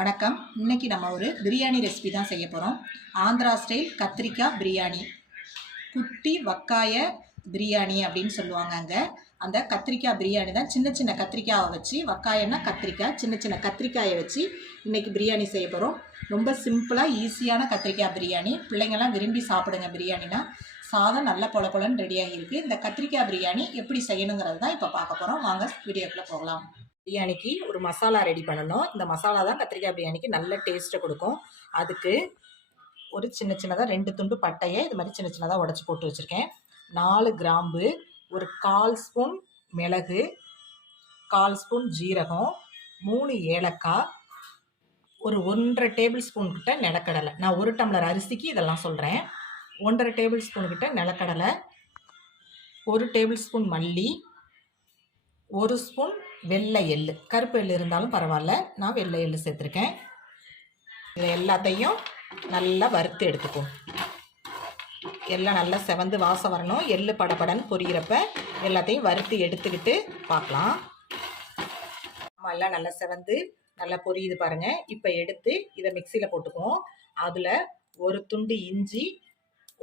வணக்கம். இன்னைக்கு நம்ம ஒரு பிரியாணி ரெசிபி தான் செய்ய போகிறோம். ஆந்திரா ஸ்டைல் கத்திரிக்காய் பிரியாணி, குட்டி வக்காய பிரியாணி அப்படின்னு சொல்லுவாங்க. அங்கே அந்த கத்திரிக்காய் பிரியாணி தான். சின்ன சின்ன கத்திரிக்காயை வச்சு, வக்காயன்னா கத்திரிக்காய், சின்ன சின்ன கத்திரிக்காயை வச்சு இன்னைக்கு பிரியாணி செய்ய போகிறோம். ரொம்ப சிம்பிளாக ஈஸியான கத்திரிக்காய் பிரியாணி. பிள்ளைங்கள்லாம் விரும்பி சாப்பிடுங்க. பிரியாணினா சாதம் நல்ல பொல பொலன்னு ரெடியாகி இருக்குது. இந்த கத்திரிக்காய் பிரியாணி எப்படி செய்யணுங்கிறது தான் இப்போ பார்க்க போகிறோம். வாங்க வீடியோக்குள்ளே போகலாம். பிரியாணிக்கு ஒரு மசாலா ரெடி பண்ணணும். இந்த மசாலா தான் கத்திரிக்காய் பிரியாணிக்கு நல்ல டேஸ்ட்டை கொடுக்கும். அதுக்கு ஒரு சின்ன சின்னதாக 2 துண்டு பட்டையை இது மாதிரி சின்ன சின்னதாக உடச்சி போட்டு வச்சுருக்கேன். 4 கிராம்பு, ஒரு 1/4 ஸ்பூன் மிளகு, 1/4 ஸ்பூன் ஜீரகம், 3 ஏலக்காய், ஒரு 1.5 டேபிள் ஸ்பூன் கிட்ட நிலக்கடலை. நான் 1 டம்ளர் அரிசிக்கு இதெல்லாம் சொல்கிறேன். 1.5 டேபிள் ஸ்பூன் கிட்ட நிலக்கடலை, 1 டேபிள் ஸ்பூன் மல்லி, 1 ஸ்பூன் வெள்ளை எள்ளு. கருப்பு எள்ளு இருந்தாலும் பரவாயில்ல, நான் வெள்ளை எள்ளு சேர்த்துருக்கேன். இதை எல்லாத்தையும் நல்லா வறுத்து எடுத்துக்கும். எல்லாம் நல்லா செவந்து வாசம் வரணும். எள்ளு படப்படன்னு பொரியிறப்ப எல்லாத்தையும் வறுத்து எடுத்துக்கிட்டு பார்க்கலாம். எல்லாம் நல்லா செவந்து நல்லா பொரியுது பாருங்கள். இப்போ எடுத்து இதை மிக்சியில் போட்டுக்குவோம். அதில் ஒரு துண்டு இஞ்சி,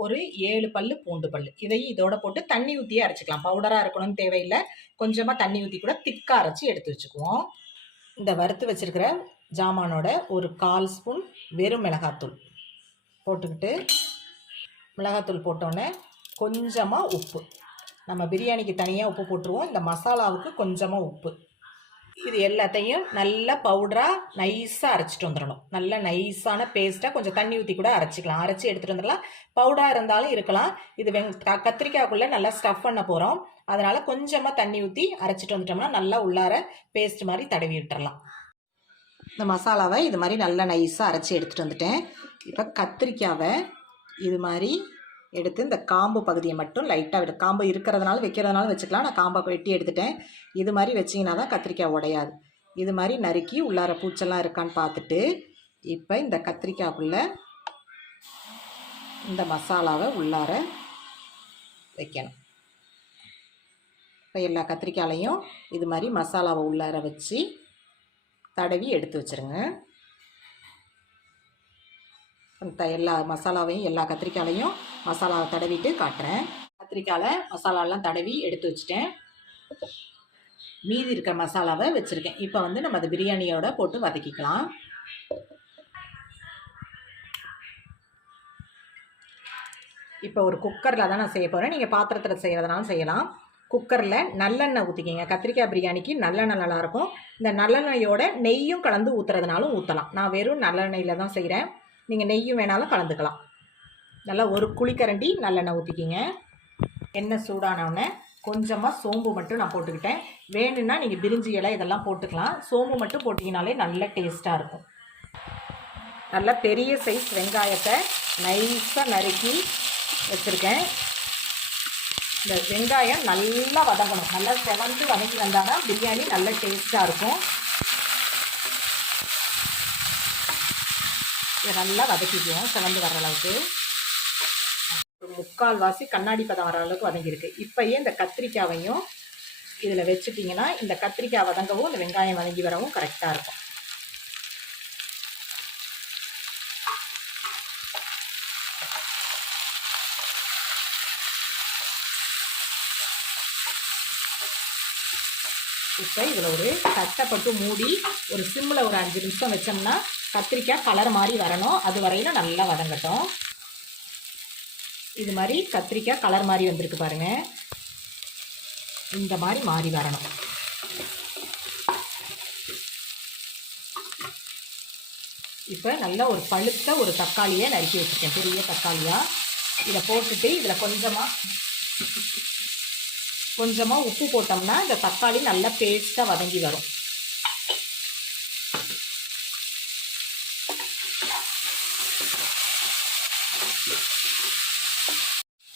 ஒரு 7 பல்லு பூண்டு பல்லு, இதையும் இதோட போட்டு தண்ணி ஊற்றியே அரைச்சிக்கலாம். பவுடராக இருக்கணும்னு தேவையில்லை. கொஞ்சமாக தண்ணி ஊற்றி கூட திக்காக அரைச்சி எடுத்து வச்சுக்குவோம். இந்த வறுத்து வச்சுருக்கிற ஜாமானோட ஒரு 1/4 ஸ்பூன் வெறும் மிளகாத்தூள் போட்டுக்கிட்டு, மிளகாத்தூள் போட்டோன்னே கொஞ்சமாக உப்பு. நம்ம பிரியாணிக்கு தனியாக உப்பு போட்டுருவோம். இந்த மசாலாவுக்கு கொஞ்சமாக உப்பு. இது எல்லாத்தையும் நல்லா பவுடராக நைஸாக அரைச்சிட்டு வந்துடணும். நல்லா நைஸான பேஸ்ட்டாக கொஞ்சம் தண்ணி ஊற்றி கூட அரைச்சிக்கலாம். அரைச்சி எடுத்துகிட்டு வந்துடலாம். பவுடராக இருந்தாலும் இருக்கலாம். இது கத்திரிக்காய்க்குள்ளே நல்லா ஸ்டஃப் பண்ண போகிறோம். அதனால் கொஞ்சமாக தண்ணி ஊற்றி அரைச்சிட்டு வந்துட்டோம்னா நல்லா உள்ளார பேஸ்ட் மாதிரி தடவி விட்டுறலாம். இந்த மசாலாவை இது மாதிரி நல்லா நைஸாக அரைச்சி எடுத்துகிட்டு வந்துட்டேன். இப்போ கத்திரிக்காவை இது மாதிரி எடுத்து இந்த காம்பு பகுதியை மட்டும் லைட்டாக காம்பு இருக்கிறதுனால வைக்கிறதுனால வச்சுக்கலாம். நான் காம்பை வெட்டி எடுத்துட்டேன். இது மாதிரி வச்சிங்கன்னா தான் கத்திரிக்காய் உடையாது. இது மாதிரி நறுக்கி உள்ளார பூச்செல்லாம் இருக்கான்னு பார்த்துட்டு, இப்போ இந்த கத்திரிக்காய்க்குள்ளே இந்த மசாலாவை உள்ளார வைக்கணும். இப்போ எல்லா கத்திரிக்காயிலையும் இது மாதிரி மசாலாவை உள்ளார வச்சு தடவி எடுத்து வச்சுருங்க. எல்லா மசாலாவையும் எல்லா கத்திரிக்காயிலையும் மசாலாவை தடவிட்டு காட்டுறேன். கத்திரிக்காயில் மசாலாலாம் தடவி எடுத்து வச்சுட்டேன். மீதி இருக்கிற மசாலாவை வச்சுருக்கேன். இப்போ நம்ம அதை பிரியாணியோட போட்டு வதக்கிக்கலாம். இப்போ ஒரு குக்கரில் தான் நான் செய்ய போகிறேன். நீங்கள் பாத்திரத்தில் செய்கிறதுனாலும் செய்யலாம். குக்கரில் நல்லெண்ணெய் ஊற்றிக்கிங்க. கத்திரிக்காய் பிரியாணிக்கு நல்லெண்ணெய் நல்லாயிருக்கும். இந்த நல்லெண்ணெயோட நெய்யும் கலந்து ஊற்றுறதுனாலும் ஊற்றலாம். நான் வெறும் நல்லெண்ணெயில் தான் செய்கிறேன். நீங்கள் நெய்யும் வேணாலும் கலந்துக்கலாம். நல்லா ஒரு குழிக்கரண்டி நல்லெண்ணெய் ஊற்றிக்கிங்க. எண்ணெய் சூடானவுடனே கொஞ்சமாக சோம்பு மட்டும் நான் போட்டுக்கிட்டேன். வேணும்னா நீங்கள் பிரிஞ்சி இலை இதெல்லாம் போட்டுக்கலாம். சோம்பு மட்டும் போட்டிங்கனாலே நல்ல டேஸ்ட்டாக இருக்கும். நல்ல பெரிய சைஸ் வெங்காயத்தை நைஸாக நறுக்கி வச்சுருக்கேன். இந்த வெங்காயம் நல்லா வதங்கணும். நல்லா செவந்து வதங்கி வந்தால் தான் பிரியாணி நல்ல டேஸ்ட்டாக இருக்கும். இதை நல்லா வதக்கிக்குவோம். செவந்து வர அளவுக்கு ஒரு 3/4 வாசி கண்ணாடி பதம் வர அளவுக்கு வதங்கியிருக்கு. இப்போயே இந்த கத்திரிக்காவையும் இதில் வச்சுட்டிங்கன்னா இந்த கத்திரிக்காய் வதங்கவும் இந்த வெங்காயம் வதங்கி வரவும் கரெக்டாக இருக்கும். இப்போ இதில் ஒரு தட்டைப்பட்டு மூடி ஒரு சிம்மில் ஒரு 5 நிமிஷம் வச்சோம்னா கத்திரிக்காய் கலர் மாதிரி வரணும். அது வரையிலும் நல்லா வதங்கட்டும். இது மாதிரி கத்திரிக்காய் கலர் மாதிரி வந்திருக்கு பாருங்கள். இந்த மாதிரி மாறி வரணும். இப்போ நல்லா ஒரு பழுத்த ஒரு தக்காளியை நறுக்கி வச்சுருக்கேன், பெரிய தக்காளியாக. இதை போட்டுட்டு இதில் கொஞ்சமாக உப்பு போட்டோம்னா இந்த தக்காளி நல்லா பேஸ்ட்டாக வதங்கி வரும்.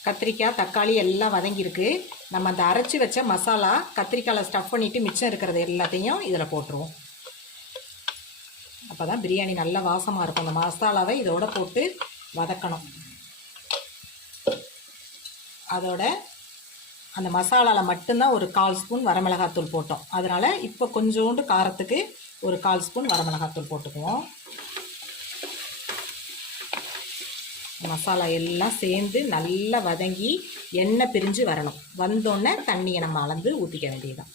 கத்திரிக்காய் தக்காளி எல்லாம் வதங்கியிருக்கு. நம்ம அந்த அரைச்சி வச்ச மசாலா கத்திரிக்காயில் ஸ்டஃப் பண்ணிவிட்டு மிச்சம் இருக்கிறது எல்லாத்தையும் இதில் போட்டுருவோம். அப்போ தான் பிரியாணி நல்லா வாசமாக இருக்கும். அந்த மசாலாவை இதோட போட்டு வதக்கணும். அதோட அந்த மசாலாவில் மட்டும்தான் ஒரு 1/4 ஸ்பூன் வரமிளகாத்தூள் போட்டோம். அதனால் இப்போ கொஞ்சோண்டு காரத்துக்கு ஒரு 1/4 ஸ்பூன் வரமிளகாத்தூள் போட்டுக்குவோம். மசாலா எல்லாம் சேர்ந்து நல்லா வதங்கி எண்ணெய் பிரிஞ்சு வரணும். வந்தோடனே தண்ணியை நம்ம அளந்து ஊற்றிக்க வேண்டியதுதான்.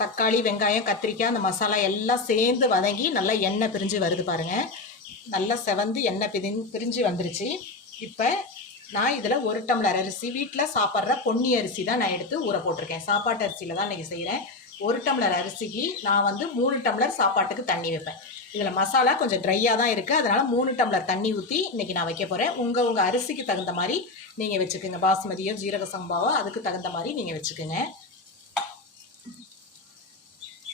தக்காளி, வெங்காயம், கத்திரிக்காய், அந்த மசாலா எல்லாம் சேர்ந்து வதங்கி நல்லா எண்ணெய் பிரிஞ்சு வருது பாருங்கள். நல்லா செவந்து எண்ணெய் பிரிஞ்சு வந்துருச்சு. இப்போ நான் இதில் 1 டம்ளர் அரிசி, வீட்டில் சாப்பிட்ற பொன்னி அரிசி தான் நான் எடுத்து ஊற போட்டிருக்கேன். சாப்பாட்டு அரிசியில் தான் இன்றைக்கி செய்கிறேன். 1 டம்ளர் அரிசிக்கு நான் 3 டம்ளர் சாப்பாட்டுக்கு தண்ணி வைப்பேன். இதில் மசாலா கொஞ்சம் ட்ரையாக தான் இருக்குது, அதனால் 3 டம்ளர் தண்ணி ஊற்றி இன்றைக்கி நான் வைக்க போகிறேன். உங்கள் அரிசிக்கு தகுந்த மாதிரி நீங்கள் வச்சுக்கோங்க. பாஸ்மதியோ ஜீரக சம்பாவோ அதுக்கு தகுந்த மாதிரி நீங்கள் வச்சுக்கோங்க.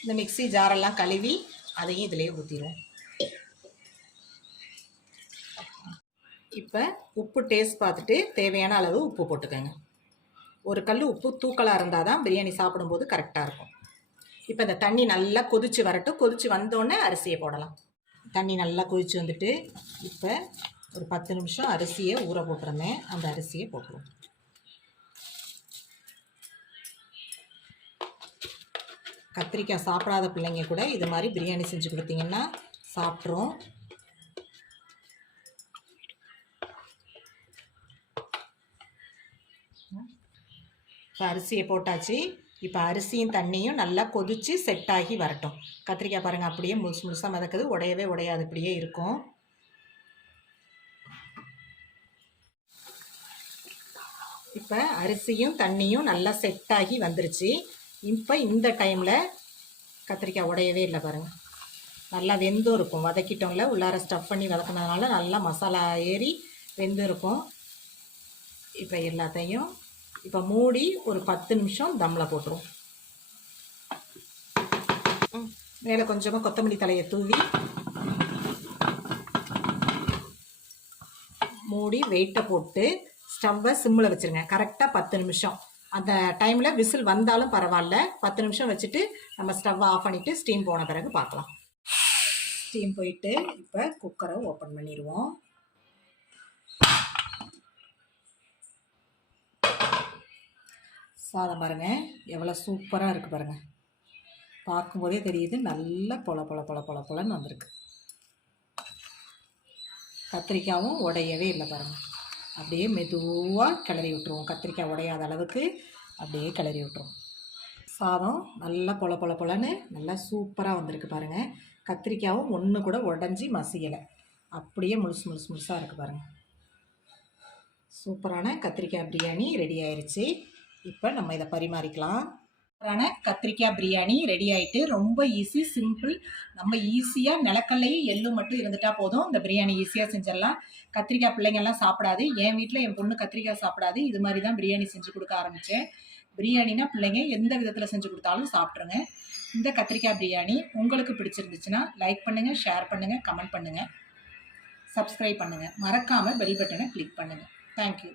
இந்த மிக்ஸி ஜாரெல்லாம் கழுவி அதையும் இதிலே ஊற்றிடுவோம். இப்போ உப்பு டேஸ்ட் பார்த்துட்டு தேவையான அளவு உப்பு போட்டுக்கோங்க. ஒரு கல் உப்பு தூக்கலாக இருந்தால் தான் பிரியாணி சாப்பிடும்போது கரெக்டாக இருக்கும். இப்போ இந்த தண்ணி நல்லா கொதித்து வரட்டும். கொதித்து வந்தோடனே அரிசியை போடலாம். தண்ணி நல்லா கொதித்து வந்துட்டு இப்போ ஒரு 10 நிமிஷம் அரிசியை ஊற போட்டுருந்தேன். அந்த அரிசியை போட்டுருவோம். கத்திரிக்காய் சாப்பிடாத பிள்ளைங்க கூட இது மாதிரி பிரியாணி செஞ்சு கொடுத்தீங்கன்னா சாப்பிட்றோம். இப்போ அரிசியை போட்டாச்சு. இப்போ அரிசியும் தண்ணியும் நல்லா கொதித்து செட் ஆகி வரட்டும். கத்திரிக்காய் பாருங்கள் அப்படியே முழுசாக மிதக்குது, உடையவே உடையாது, இப்படியே இருக்கும். இப்போ அரிசியும் தண்ணியும் நல்லா செட் ஆகி வந்துருச்சு. இப்போ இந்த டைமில் கத்திரிக்காய் உடையவே இல்லை பாருங்கள். நல்லா வெந்தும் இருக்கும். வதக்கிட்டோம்ல, உள்ளார ஸ்டஃப் பண்ணி வதக்கினதுனால நல்லா மசாலா ஏறி வெந்து இருக்கும். இப்போ எல்லாத்தையும் இப்போ மூடி ஒரு 10 நிமிஷம் தம்மில் போட்டுருவோம். மேலே கொஞ்சமாக கொத்தமல்லி தலையை தூவி மூடி வெயிட்டை போட்டு ஸ்டவ்வை சிம்மில் வச்சுருங்க. கரெக்டாக 10 நிமிஷம். அந்த டைமில் விசில் வந்தாலும் பரவாயில்ல, 10 நிமிஷம் வச்சுட்டு நம்ம ஸ்டவ்வை ஆஃப் பண்ணிவிட்டு ஸ்டீம் போன பிறகு பார்க்கலாம். ஸ்டீம் போயிட்டு இப்போ குக்கரை ஓப்பன் பண்ணிடுவோம். சாதம் பாருங்கள் எவ்வளோ சூப்பராக இருக்குது பாருங்கள். பார்க்கும்போதே தெரியுது, நல்லா பொலன்னு வந்திருக்கு. கத்திரிக்காயும் உடையவே இல்லை பாருங்கள். அப்படியே மெதுவாக கிளறி விட்டுருவோம். கத்திரிக்காய் உடையாத அளவுக்கு அப்படியே கிளறி விட்டுருவோம். சாதம் நல்லா பொலன்னு நல்லா சூப்பராக வந்திருக்கு பாருங்கள். கத்திரிக்காயும் ஒன்று கூட உடஞ்சி மசியலை, அப்படியே முழுசாக இருக்குது பாருங்கள். சூப்பரான கத்திரிக்காய் பிரியாணி ரெடி ஆயிடுச்சு. இப்போ நம்ம இதை பரிமாறிக்கலாம். சூப்பரான கத்திரிக்காய் பிரியாணி ரெடி ஆகிட்டு, ரொம்ப ஈஸி, சிம்பிள். நம்ம ஈஸியாக நிலக்கல்லையும் எள்ளும் மட்டும் இருந்துட்டால் போதும், இந்த பிரியாணி ஈஸியாக செஞ்சிடலாம். கத்திரிக்காய் பிள்ளைங்கள்லாம் சாப்பிடாது. என் வீட்டில் என் பொண்ணு கத்திரிக்காய் சாப்பிடாது. இது மாதிரி தான் பிரியாணி செஞ்சு கொடுக்க ஆரம்பித்தேன். பிரியாணினா பிள்ளைங்க எந்த விதத்தில் செஞ்சு கொடுத்தாலும் சாப்பிட்ருங்க. இந்த கத்திரிக்காய் பிரியாணி உங்களுக்கு பிடிச்சிருந்துச்சுன்னா லைக் பண்ணுங்கள், ஷேர் பண்ணுங்கள், கமெண்ட் பண்ணுங்கள், சப்ஸ்கிரைப் பண்ணுங்கள். மறக்காமல் பெல் பட்டனை கிளிக் பண்ணுங்கள். தேங்க்யூ.